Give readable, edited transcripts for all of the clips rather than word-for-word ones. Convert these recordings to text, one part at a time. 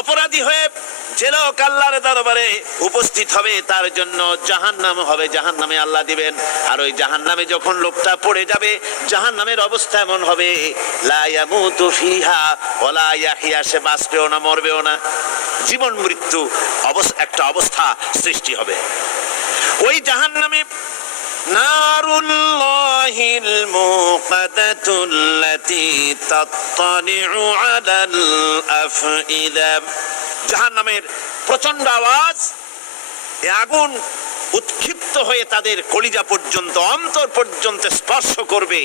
অপরাধী হয়ে যে লোক আল্লাহর দরবারে উপস্থিত হবে তার জন্য জাহান্নাম হবে, জাহান্নামে আল্লাহ দিবেন। আর ওই জাহান্নামে যখন লোকটা পড়ে যাবে, জাহান্নামের অবস্থা এমন হবে, লা ইয়ামুতু ফিহা ওয়ালা ইয়াহইয়া, সে বাঁচবেও না মরবেও না, জীবন মৃত্যু একটা অবস্থা সৃষ্টি হবে। ওই জাহান্নামে নারুল্লাহিল মুকাদাতুল্লাতী তাত্তালিউ আলাল আফইদা, জাহান্নামের প্রচন্ড আওয়াজ, এই আগুন উৎক্ষিপ্ত হয়ে তাদের কলিজা পর্যন্ত, অন্তর পর্যন্ত স্পর্শ করবে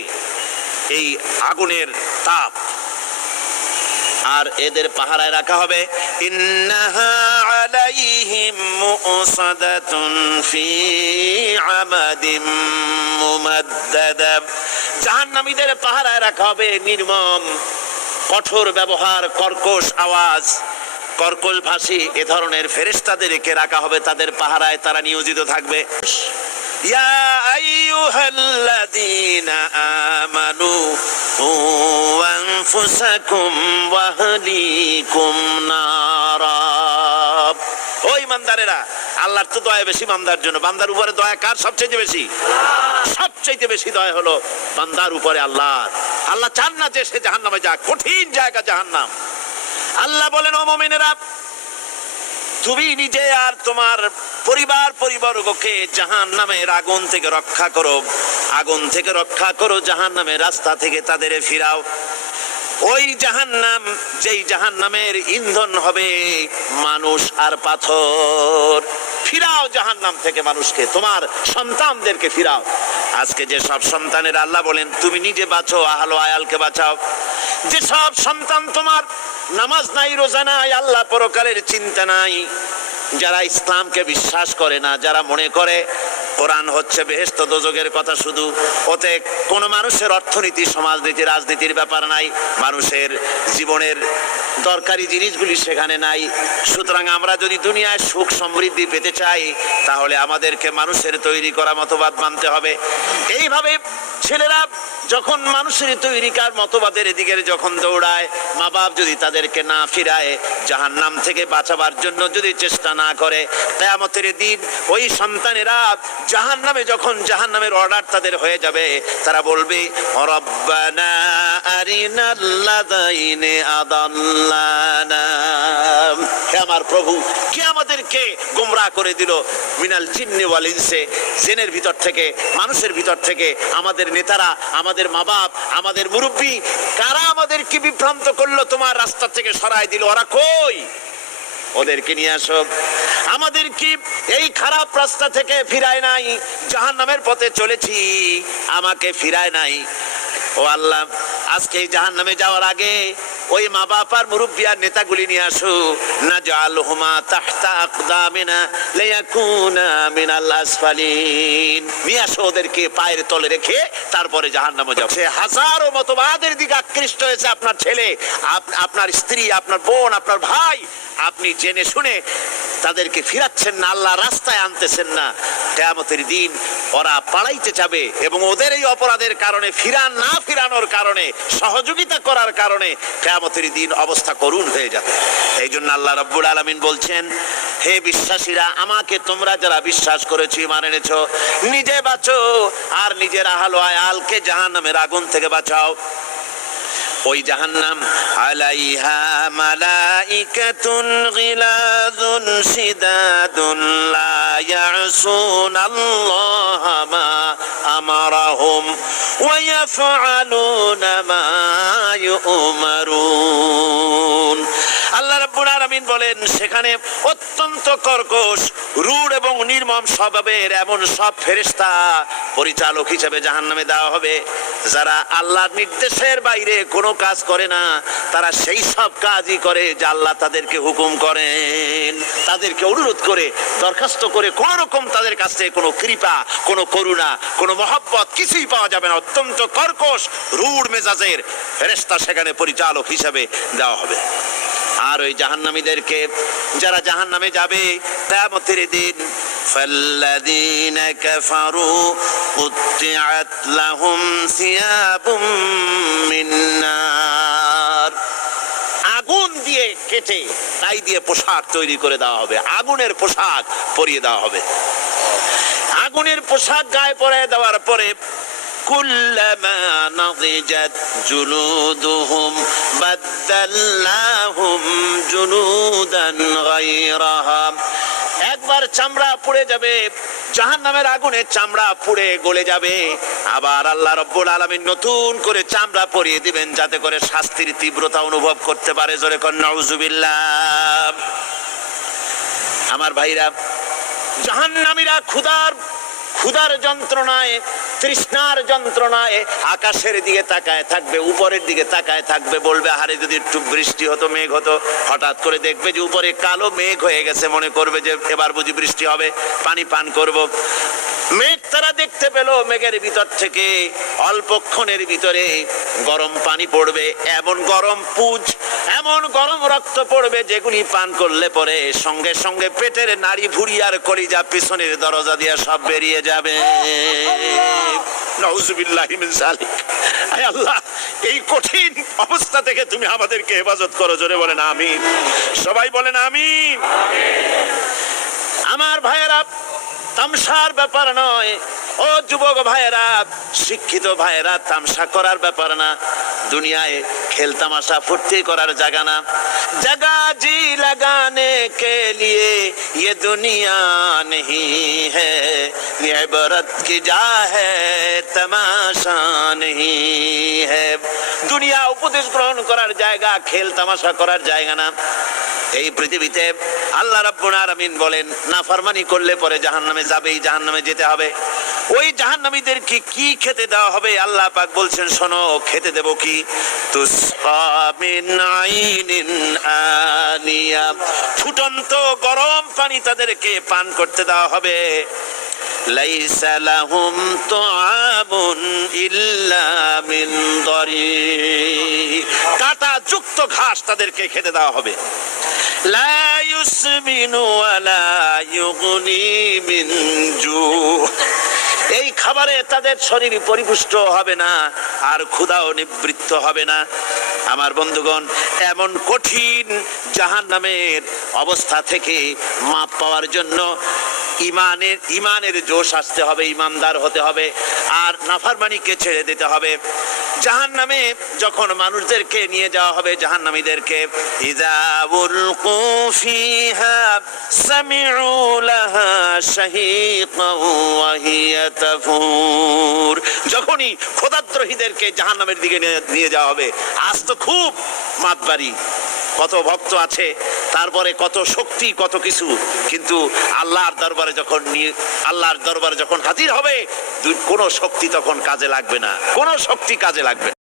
এই আগুনের তাপ। আর এদের পাহারায় রাখা হবে, ইন্নাহা আলাইহিম মুসাদাতুন ফি আমাদিম মুমাদ্দাদা, জাহান্নামীদের পাহারায় রাখা হবে নির্মম কঠোর ব্যবহার, কর্কশ আওয়াজ, কর্কশ ভাষী এ ধরনের ফেরেশতাদেরকে রাখা হবে তাদের পাহারায়, তারা নিয়োজিত থাকবে। ইয়া আইয়ুহাল্লাযীনা আমানু কু আনফুসাকুম ওয়া আহলিকুম নারা, ও ঈমানদারেরা, আল্লাহর তো দয়া বেশি বান্দার জন্য। বান্দার উপরে দয়া কার সবচেয়ে বেশি? সবচেয়ে বেশি দয়া হলো বান্দার উপরে আল্লাহর। আল্লাহ চান না যে সে জাহান্নামে যাক, কঠিন জায়গা জাহান্নাম। আল্লাহ বলেন, ও মুমিনেরা, তুমি নিজে আর তোমার পরিবারবর্গকে জাহান্নামের আগুন থেকে রক্ষা করো, আগুন থেকে রক্ষা করো, জাহান্নামের রাস্তা থেকে তাদের ফিরাও। ওই জাহান্নাম, যেই জাহান্নামের ইন্ধন হবে মানুষ আর পাথর, ফিরাও জাহান্নাম থেকে মানুষকে, তোমার সন্তানদেরকে ফিরাও। আজকে যে সব সন্তানের আল্লাহ বলেন তুমি নিজে বাঁচো, আহলো আয়ালকে বাঁচাও। যে সব সন্তান তোমার নামাজ নাই, রোজা নাই, আল্লাহ পরকালের চিন্তা নাই, যারা ইসলামকে বিশ্বাস করে না, যারা মনে করে কোরআন হচ্ছে বেহেশত দোজখের কথা শুধু, ওতে কোন মানুষের অর্থনীতি, সমাজনীতি, রাজনীতির ব্যাপার নাই, মানুষের জীবনের দরকারি জিনিসগুলি সেখানে নাই। সুতরাং আমরা যদি দুনিয়ায় সুখ সমৃদ্ধি পেতে চাই, তাহলে আমাদেরকে মানুষের তৈরি করা মতবাদ মানতে হবে। এইভাবে ছেলেরা যখন মানুষের তৈরিকার মতবাদের দিকে যখন দৌড়ায়, মা বাপ যদি তাদেরকে না ফিরায়, জাহান্নাম থেকে বাঁচাবার জন্য যদি চেষ্টা না করে, কিয়ামতের দিন ওই সন্তানেরা জাহান্নামে, যখন জাহান্নামের অর্ডার তাদের হয়ে যাবে, তারা বলবে, রব্বানা আরিনাল্লাযাইনি আদাল্লানা, হে আমার প্রভু, কে আমাদেরকে গোমরাহ করে দিল, মিনাল জিন্নি ওয়াল ইনসি, জিনের ভিতর থেকে, মানুষের ভিতর থেকে, আমাদের নেতারা, আমাদের মা বাপ, আমাদের মুরব্বী, কারা আমাদেরকে বিভ্রান্ত করলো, তোমার রাস্তা থেকে সরায় দিল, ওরা কই? ওদেরকে নিয়ে আসো। আমাদের কি এই খারাপ রাস্তা থেকে ফিরায় নাই, জাহান্নামের পথে চলেছি, আমাকে ফিরায় নাই। ও আল্লাহ, আজকে এই জাহান্নামে যাওয়ার আগে ওই মা বাপ আর মুরব্বী আর নেতাগুলি নিয়ে আসো, নাজআলহুমা তাহতা আকদামিনা লিয়াকুনা মিনাল আসফালিন, নিয়ে আসো ওদেরকে পায়ের তলে রেখে তারপরে জাহান্নামে যাও। সে হাজারো মতবাদের দিকে আকৃষ্ট হয়েছে আপনার ছেলে, আপনার স্ত্রী, আপনার বোন, আপনার ভাই, আপনি জেনে শুনে তাদেরকে ফিরাচ্ছেন না, আল্লাহ রাস্তায় আনতেছেন না। কিয়ামতের দিন ওরা পালাইতে যাবে এবং ওদের এই অপরাধের কারণে, না ফিরানোর কারণে, সহযোগিতা করার কারণে কিয়ামতের দিন অবস্থা করুণ হয়ে যাবে। এই জন্য আল্লাহ রাব্বুল আলামিন বলছেন, হে বিশ্বাসীরা, আমাকে তোমরা যারা বিশ্বাস করেছো, ঈমান এনেছো, নিজে বাঁচো আর নিজের আহলো আয়ালকে জাহান্নামের আগুন থেকে বাঁচাও। ওই জাহান্নাম আলাইহা মালাইকাতুন গিলাযুন শিদাদুন লা ইয়াসুনাল্লাহা মা আমারাহুম ওয়া ইয়াফআলুনা মা ইউমারুন। আল্লাহ রাব্বুল আলামিন বলেন, সেখানে অত্যন্ত কর্কশ, রূঢ় এবং নির্মম স্বভাবের এমন সব ফেরেশতা পরিচালক হিসেবে জাহান্নামে দেওয়া হবে, যারা আল্লাহর নির্দেশের বাইরে কোনো কাজ করে না, তারা সেই সব কাজই করে যা আল্লাহ তাদেরকে হুকুম করেন, তাদেরকে অনুরোধ করে, দরখাস্ত করে, কোন রকম তাদের কাছ থেকে কোনো কৃপা, কোনো করুণা, কোনো মহব্বত কিছুই পাওয়া যাবে না। অত্যন্ত কর্কশ, রূঢ় মেজাজের ফেরেশতা সেখানে পরিচালক হিসেবে দেওয়া হবে। আর ওই জাহান্নামীদেরকে, যারা জাহান্নামে যাবে কিয়ামতের দিন, ফাল্লাযীনা কাফারু কুত্তিআত লাহুম সিয়াবুম মিন নার, আগুন দিয়ে কে কেটে তাই দিয়ে পোশাক তৈরি করে দেওয়া হবে, আগুনের পোশাক পরিয়ে দেওয়া হবে। আগুনের পোশাক গায়ে পরিয়ে দেওয়ার পরে কুল্লামা নাদিজাত জুলুদুহুম বাদদালনাহুম জুলুদান গায়রাহা, একবার চামড়া পুড়ে যাবে, জাহান্নামের আগুনে চামড়া পুড়ে গলে যাবে, আবার আল্লাহ রাব্বুল আলামিন নতুন করে চামড়া পরিয়ে দিবেন যাতে করে শাস্তির তীব্রতা অনুভব করতে পারে। জোরে কোন নাউজুবিল্লাহ। আমার ভাইরা, জাহান্নামীরা ক্ষুধার যন্ত্রণায়, তৃষ্ণার যন্ত্রণায় আকাশের দিকে তাকায় থাকবে, উপরের দিকে তাকায় থাকবে, বলবে আরে যদি একটু বৃষ্টি হতো, মেঘ হতো। হঠাৎ করে দেখবে যে উপরে কালো মেঘ হয়ে গেছে, মনে করবে যে এবার বুঝি বৃষ্টি হবে, পানি পান করব। মেঘ তারা দেখতে পেল, মেঘের ভিতর থেকে অল্পক্ষণের ভিতরে গরম পানি পড়বে, এমন গরম পুঁজ, এমন গরম রক্ত পড়বে যেগুলি পান করলে পরে সঙ্গে সঙ্গে পেটের নাড়ি ভুঁড়ি আর কলিজা পিছনের দরজা দিয়ে সব বেরিয়ে যাবে। নাউজুবিল্লাহি মিন যালিক। আয় আল্লাহ, এই কঠিন অবস্থা থেকে তুমি আমাদেরকে হেফাজত করো। জোরে বলেন আমিন। সবাই বলেন আমিন। আমার ভাইয়েরা, তামসার ব্যাপার নয়। ও যুবক ভাইয়েরা, শিক্ষিত ভাইয়েরা, তামসা করার ব্যাপার না। দুনিয়ায় খেল তামাশা ফুর্তি করার জায়গা না। जगह जी लगाने के लिए ये दुनिया नहीं है, ये इबरत की जा है तमाशा नहीं है। দুনিয়া উপদেশ গ্রহণ করার জায়গা, খেল তামাশা করার জায়গা না। এই পৃথিবীতে আল্লাহ রাব্বুল আলামিন বলেন, নাফরমানি করলে পরে জাহান্নামে যাবেই, জাহান্নামে যেতে হবে। ওই জাহান্নামীদেরকে কি খেতে দেওয়া হবে? আল্লাহ পাক বলছেন, শোনো, খেতে দেব কি? তুসকা মিন আইনিন আনিয়া, ফুটন্ত গরম পানি তাদেরকে পান করতে দেওয়া হবে। লাইসা লাহুম তুআমুন ইল্লা মিন দারি, কাঁটা যুক্ত ঘাস তাদেরকে খেতে দেওয়া হবে। লা ইউসমিনু ওয়ালা ইউগনি মিন জু, এই খাবারে তাদের শরীর পরিপুষ্ট হবে না, আর ক্ষুধাও নিবৃত্ত হবে না। আমার বন্ধুগণ, এমন কঠিন জাহান্নামের অবস্থা থেকে মাপ পাওয়ার জন্য ইমানের জোশ আসতে হবে, ইমানদার হতে হবে, আর নাফরমানিকে ছেড়ে দিতে হবে। জাহান্নামে যখন মানুষদেরকে নিয়ে যাওয়া হবে, জাহান্নামীদেরকে, ইযা উলকু ফিহা সামিউ লাহা শাহীকান ওয়া হিয়া তাফুর, যখনই খোদাদ্রোহীদেরকে জাহান্নামের দিকে নিয়ে যাওয়া হবে, আজ তো খুব মাতবাড়ি, কত ভক্ত আছে, তারপরে কত শক্তি, কত কিছু, কিন্তু আল্লাহর দরবারে যখন হাজির হবে, কোনো শক্তি তখন কাজে লাগবে না, কোনো শক্তি কাজে লাগবে না।